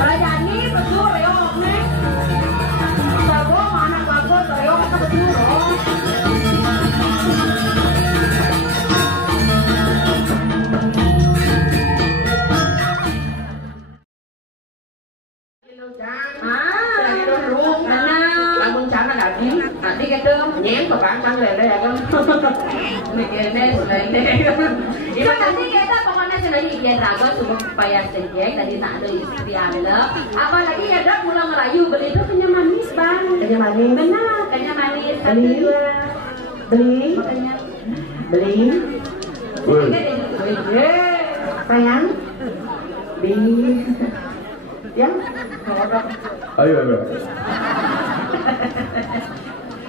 Rajani betul reok nih. Sago mana bagus reok betul. Nanti gitu nyém của bạn sang lên đây ya kan mikirnya selain itu nanti kita pokoknya selain dia ragu supaya sejek tadi tak ada istri anda apalagi ya dok mulai ngerayu beli itu kenyang manis bang kenyang manis benar kenyang manis beli sayang beli ya ayo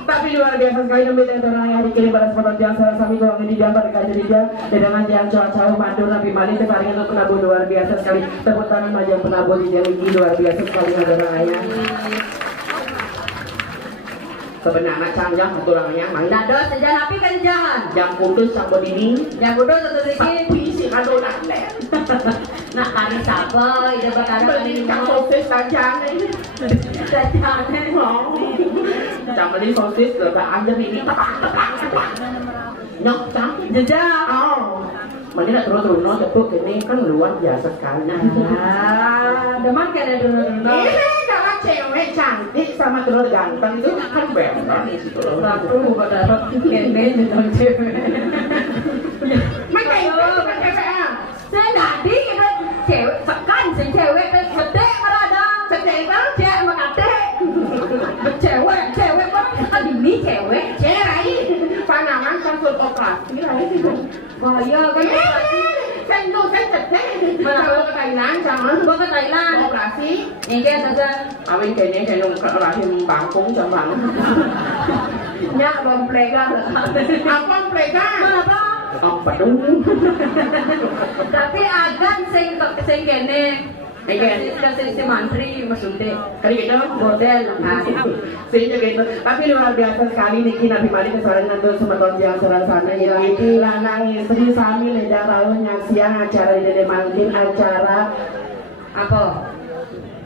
Tapi luar biasa sekali membeda orang yang dikirim pada kesempatan yang salah sami golongan di gambar kaca dia dengan yang jauh-jauh mandur Nabi Malik tertarik untuk penabuh luar biasa sekali tepuk tangan majang penabuh di Jeliki luar biasa sekali saudara ayah. Sebenarnya canggah kurangnya main dado saja napi kan jalan yang putus sama dinding yang bodoh satu sedikit si adonan nah kali siapa ide bakal beli sosis saja ini chẳng beli sosis rồi và ăn cho mình đi nhóc trắng jejak mà ini terus no cepuk ini kan luar biasa sekali deman kayak dulu ini kalau cewek cantik sama terus ganteng itu kan beda di situ loh aku pada kene dengan cewek makanya kan saya tadi kita cewek sekan si cewek gede marada gede kan cewek makate cewek kan ini cewek pandangan kan operasi lah itu bahaya kan saya itu saya gede kalau ke Thailand jangan gua ke Thailand operasi yang kayak saja awin kayaknya kayak nung operasi bangkung jangan nyak bom plega apa mereka apa apa dong tapi agan sing kene si mantri maksudnya kali gitu model sehingga gitu tapi luar biasa sekali Niki Nabi Malik kesarangan tuh semeton yang sana ya lanang istri sami leda tahu siang acara di Dede Mangkin acara apa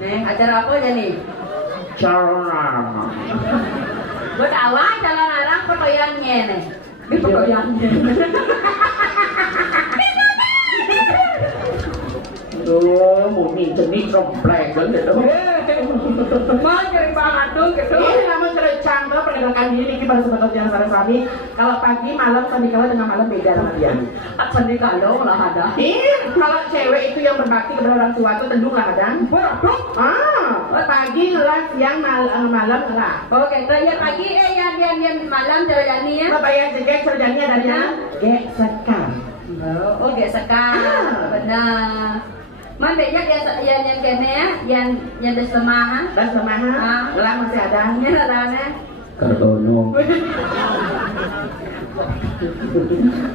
acara apa aja nih cara gue tahu jalan arang pertoyannya nih di pertoyannya một nghìn chân đi rộng ràng lớn để đâu mau cari banget tuh gitu ini nama cerecang tuh perkenalkan diri Niki pada sebagai yang salah sami kalau pagi malam sandikala dengan malam beda sama dia sandikala lah ada kalau cewek itu yang berbakti kepada orang tua itu tentu nggak ada pagi lah siang malam lah oke yang pagi yang malam cerjani ya apa ya jegek cerjani adanya sekar oh sekar benar Man banyak yang kene yang bersemahan. Bersemahan. Lah masih ada. Ya ada. Kartono.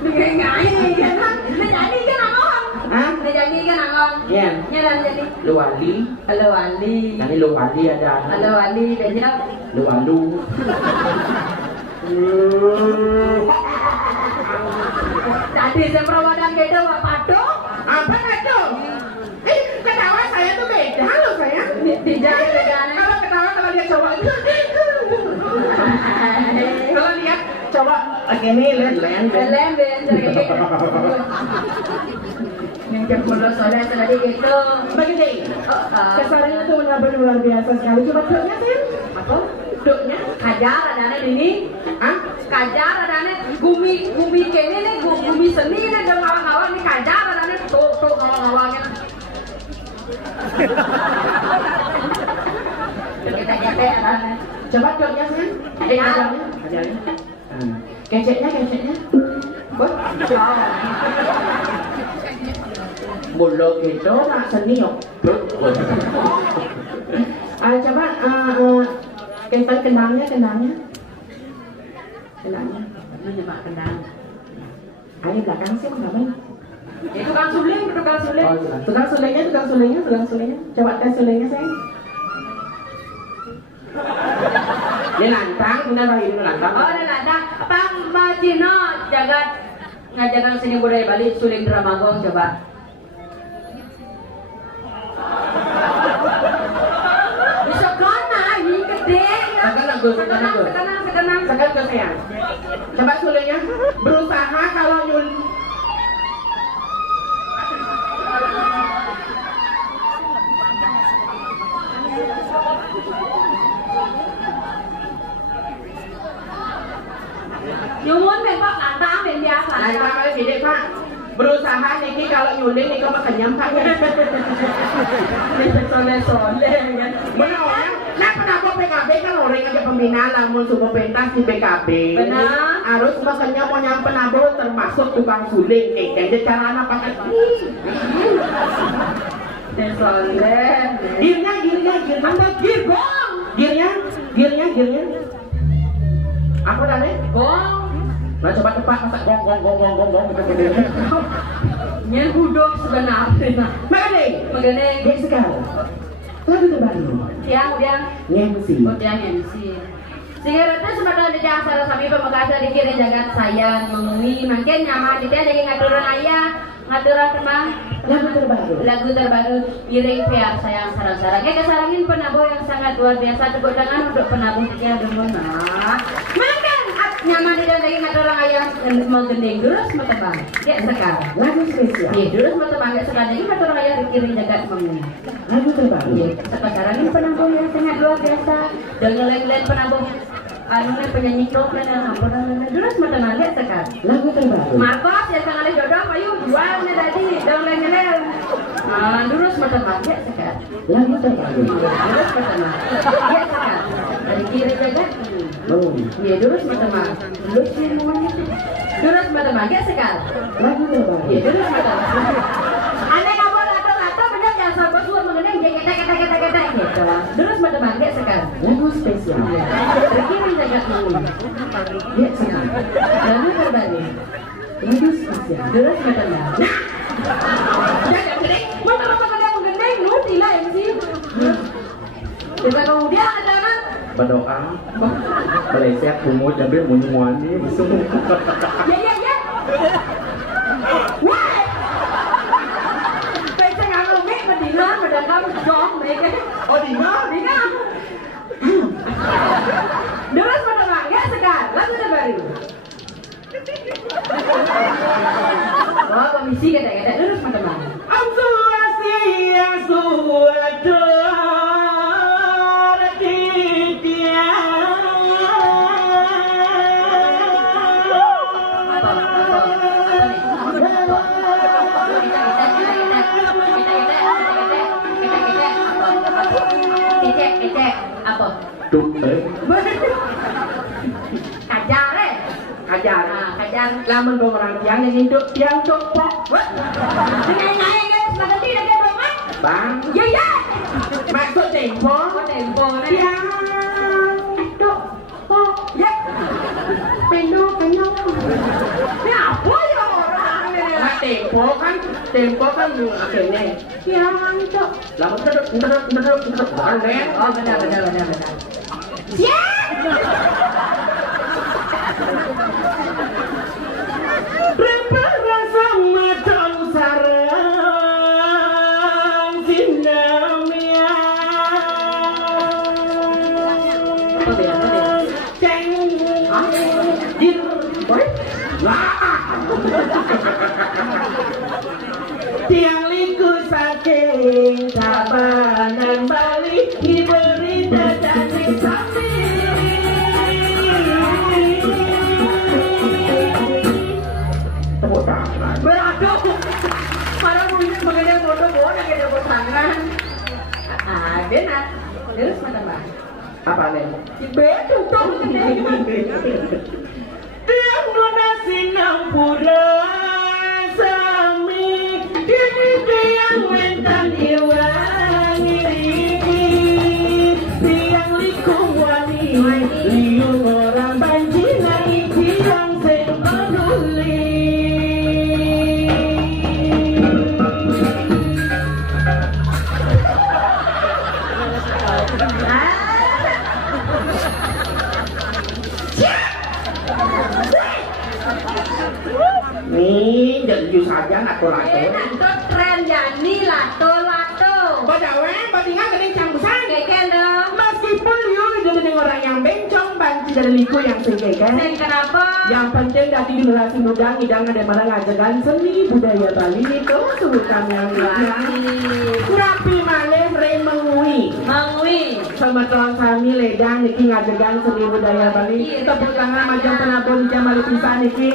Nyanyi kan? Nyanyi kan angong. Hah? Nyanyi kan angong. Iya. Nyanyi. Luwali. Luwali. Nanti luwali ada. Luwali dan jawab. Luwalu. Tadi saya perawadan gitu Pak Pado. Apa itu? Ketawa saya tuh beda loh saya. Dijari bedanya. Kalau ketawa kalau dia cowok itu. Kalau lihat cowok ini len yang kemudian saudara tadi gitu. Begini. Kesannya tuh benar-benar luar biasa sekali. Coba duknya sih. Apa? Duknya? Kajar adanya ini. Kajar adanya gumi kene nih gumi seni nih dan ngawang-ngawang nih kajar adanya tuh ngawang-ngawangnya. Kita nyate adanya. Coba duknya sih. Ajarnya. Keceknya. Buat. Mulut gitu nak seni yuk. Coba kendangnya. Ini Pak kendang. Ayo belakang sih kenapa? Tukang suling. Oh, tukang sulingnya. Coba tes sulingnya sayang. Dia lantang, kenapa ini lantang? Oh, dia lantang. Pang Majino ngajakan seni budaya Bali suling Dramagong coba. bagus, sekarang ke sayang. Coba sulenya, berusaha kalau nyul. Nyumun Pak, lantang biasa. Lantang kali gede Pak. Berusaha niki kalau nyuling niki makan nyampak ya. Soleh-soleh kan. Mana orang? Nah kenapa PKB kan orang aja pembina lamun suku pentas di PKB. Benar. Harus makanya mau nyampe nabo termasuk tukang suling nih. Jadi cara anak pakai soleh. Girnya, gir gong. Girnya. Apa tadi? Gong. Nah coba tepat masak gong gitu. Nya hudok sebenarnya. Magane. Dia sekali. Lagu terbaru. Tiang. MC. Sigaretnya sebenarnya di acara sami pemegasa dikira jagat sayang mengui makin nyaman dia jadi ngaturan ayah ngaturan teman lagu terbaru iring piar sayang sarang-sarang kesarangin penabuh yang sangat luar biasa tepuk tangan untuk penabuh dia demun makan nyaman dia jadi ngaturan ayah mau gending terus mau tebang dia sekarang Lagu spesial. iya terus mau tebang sekarang jadi ngaturan ayah dikira jagat mengui Lagu terbaru. sekarang ini penabuh yang sangat luar biasa dan ngelain penabuh anu penyanyi klub dan apa namanya terus matematika sekarang Lagu terbaru. Marcos yang sangat jodoh ayo jualnya tadi dong lengelel terus matematika sekarang Lagu terbaru. terus matematika ya sekarang dari kiri jaga iya terus matematika terus semuanya terus matematika sekarang Lagu terbaru. iya terus matematika aneh kabur atau bener yang sabar suar mengenai kata gitu terus matematika sekarang Lagu spesial. terkiri jaga Dia sekali. lalu terbaru Lagu spesial. terus matematika mana kadang gendeng nuti lah MC kita kemudian ada anak berdoa Malaysia kumut sambil munyuani semua ya wah bây giờ nggak ngomong berdina berdagang jom mereka Oh di mana? terus matematika sekarang lagu terbaru oh komisi kata terus matematika apa? Duk Kajar. Kajar. Lamun dong orang tiang yang hidup tiang pok. Naik guys, pada tidak ada rumah. Bang. Ya. Maksud tempo. Tempo Tiang. Pok. Ya. Peno. Ini apa ya orang ini? Nah, tempo kan akhirnya tiang cok. Lamun terus. Oh benar. Siap. Berapa rasa macam sarang sinamia. Apa beda? Ceng. Jir. Boy. Tiang liku saking Tabanan Bali diberi daging sapi. Tepuk tangan. Beradu. Para mengenai foto boleh kita tepuk tangan. Benar. Terus mana? Apa nih? Betul dong. Tiang donasi nampura sami kini tiang wentan iwangi tiang likung wani liung orang banjina tiang sepeduli. Nih, jadi saja lato-lato. Lato tren jani lato. Badawe, badingan gede canggusan. Keken dong. Meskipun yuk dengan orang yang bencong. dari liku yang singke kan? Sen kenapa? Yang penting dari generasi muda ngidang ada mana ngajagan seni budaya Bali itu sebutan yang Rapi malih re mengui. Semeton sami ledang niki ngajagan seni budaya Bali. Tepuk tangan macam penabur di Jamal pisan niki.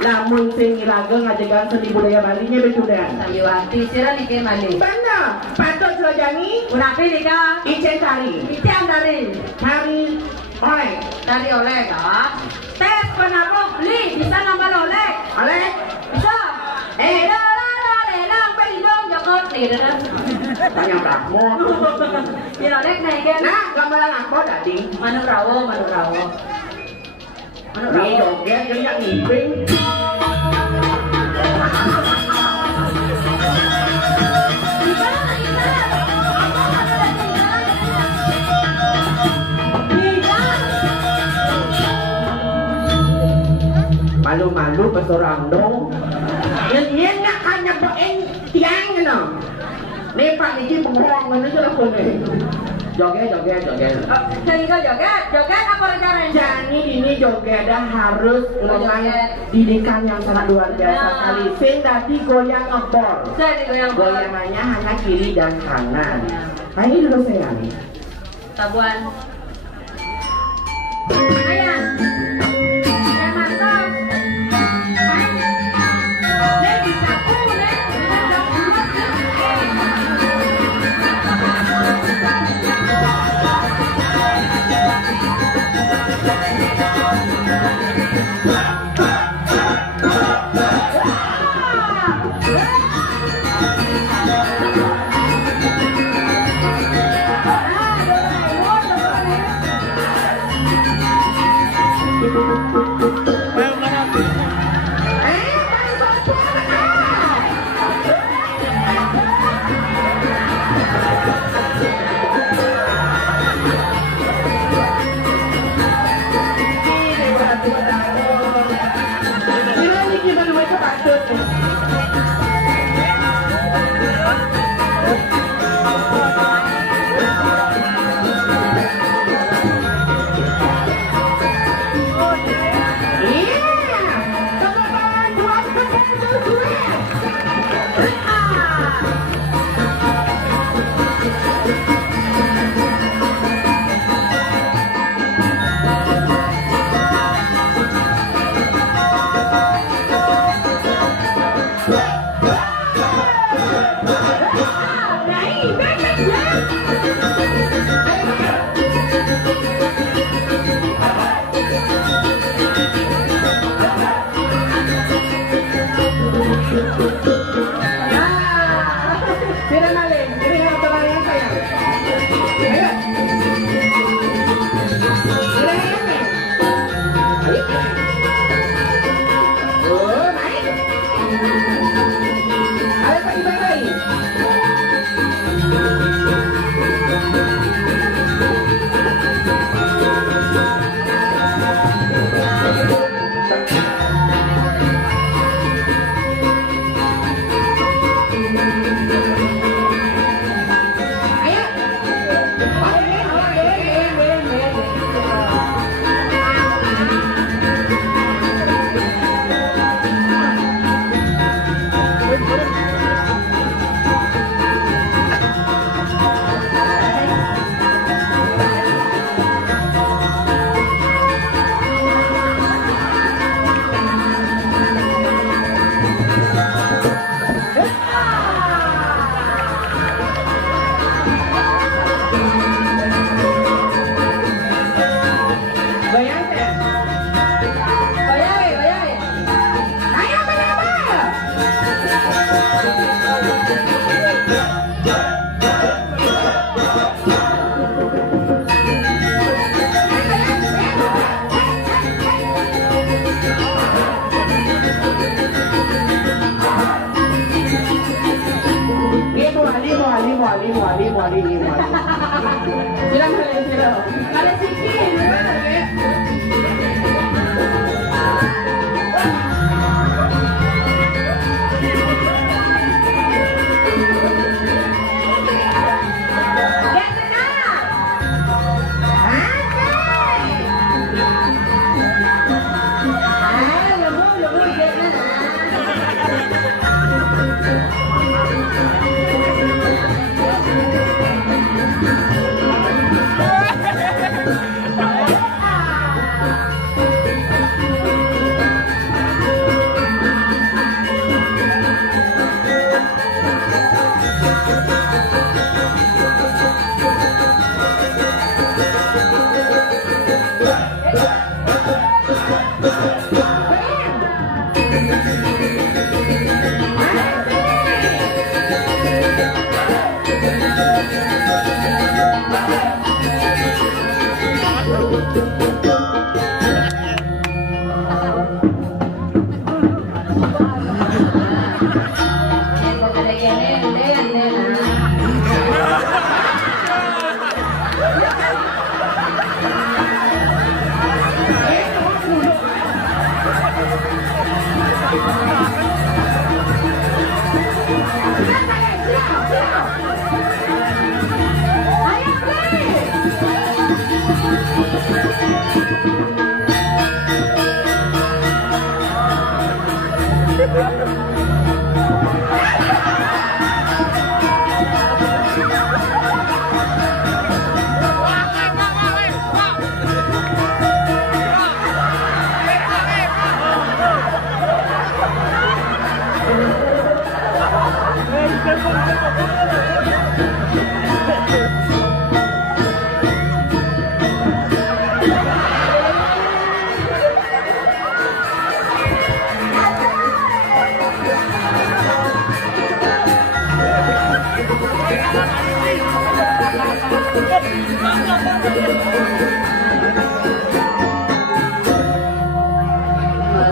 Lamun sing iraga ngajagan seni budaya Bali nya betul dah. Sayuati sira niki malih. Benar. Patut selajani. Urapi nika. Icen tari. Icen tari. Tari oleh. Tari oleh kah? Tes penabur li bisa nambah oleh. Oleh. Bisa. Dong Jokot nih, tanya Brahmo. Ya oleh naik kan? Nah, gambaran aku tadi. Manu rawo. Ini joget yang ngiping. Malu-malu pesorang dong. Yang nak hanya baeng tiang no. Nih Pak Niki penghorong mana je lah kone. Joget. Jadi kau joget apa rencananya? Jadi ini joget harus memang didikan yang sangat luar biasa sekali. Sing tadi goyang ngebor. Goyangannya hanya kiri dan kanan. Nah ini dulu sayang. Tabuan. Ayah.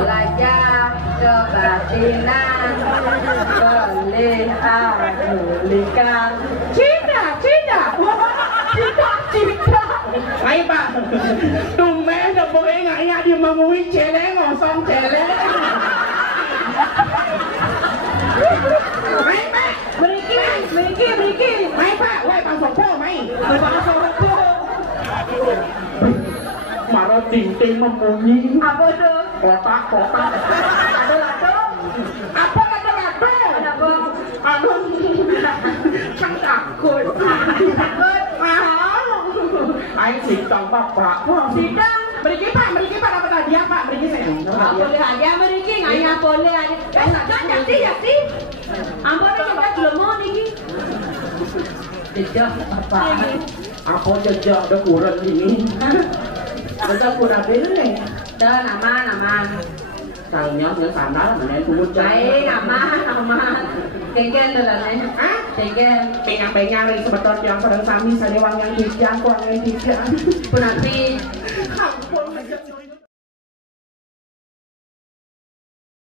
Belajar kebatinan melihat Cinta. Ay Pak, tumben dah boleh ngaya dia memui celeng, osong celeng. Ay Pak, beriki. Ay Pak, wei Pak Sokpo, mai. Marah ting membunyi. apa tuh? Kotak. Lado-lado? Apa lado-lado? Apa? Aduh, kan takut. Takut? Ay sitang bapak. Sidang? Beriki Pak dapat hadiah Pak, beriki saya. Boleh aja mereka, ngaya boleh aja. Jangan sih. Ampun kita belum mau nih. Jejak apa? Apa jejak dah kurang ini? Jejak kurang ini. Dan aman. Tahunya nggak sana lah, mana itu muncul. Baik, aman. Kengken tuh lah nih. Hah? Kengken. Pengang dari sebetulnya yang sedang sami, saya wang yang kijang, kuang yang kijang. Pun nanti. Ampun.